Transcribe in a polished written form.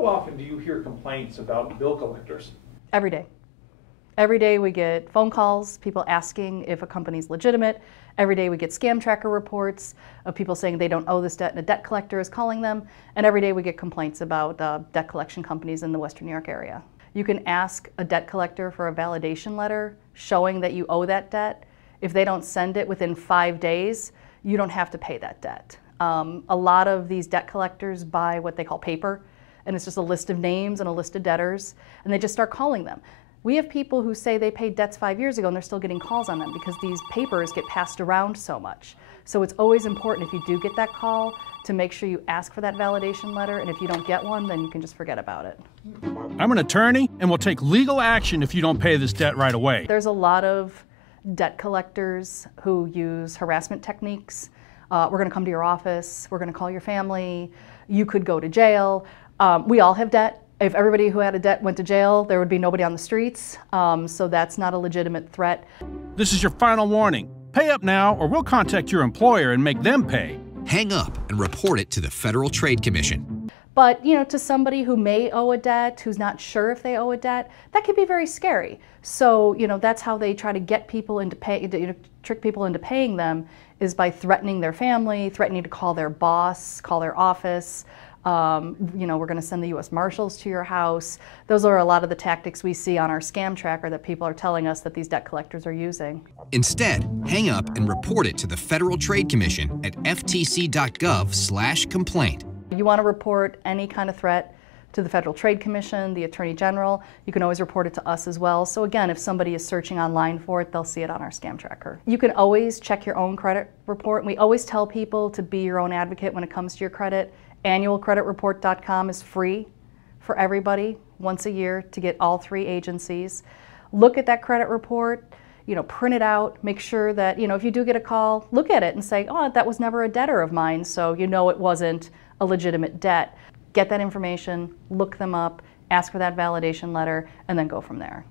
How often do you hear complaints about bill collectors? Every day. Every day we get phone calls, people asking if a company's legitimate. Every day we get scam tracker reports of people saying they don't owe this debt and a debt collector is calling them. And every day we get complaints about debt collection companies in the Western New York area. You can ask a debt collector for a validation letter showing that you owe that debt. If they don't send it within 5 days, you don't have to pay that debt. A lot of these debt collectors buy what they call paper, and it's just a list of names and a list of debtors, and they just start calling them. We have people who say they paid debts 5 years ago and they're still getting calls on them because these papers get passed around so much. So it's always important, if you do get that call, to make sure you ask for that validation letter, and if you don't get one, then you can just forget about it. I'm an attorney and will take legal action if you don't pay this debt right away. There's a lot of debt collectors who use harassment techniques. We're going to come to your office, we're going to call your family, you could go to jail. We all have debt. If everybody who had a debt went to jail, there would be nobody on the streets, so that's not a legitimate threat. This is your final warning. Pay up now or we'll contact your employer and make them pay. Hang up and report it to the Federal Trade Commission. But, to somebody who may owe a debt, who's not sure if they owe a debt, that can be very scary. So, that's how they try to get people into trick people into paying them, is by threatening their family, threatening to call their boss, call their office. We're going to send the U.S. Marshals to your house. Those are a lot of the tactics we see on our scam tracker that people are telling us that these debt collectors are using. Instead, hang up and report it to the Federal Trade Commission at ftc.gov/complaint. You want to report any kind of threat to the Federal Trade Commission, the Attorney General. You can always report it to us as well. So again, if somebody is searching online for it, they'll see it on our scam tracker. You can always check your own credit report. We always tell people to be your own advocate when it comes to your credit. Annualcreditreport.com is free for everybody once a year to get all 3 agencies. Look at that credit report, print it out, make sure that, if you do get a call, look at it and say, oh, that was never a debtor of mine, so it wasn't a legitimate debt. Get that information, look them up, ask for that validation letter, and then go from there.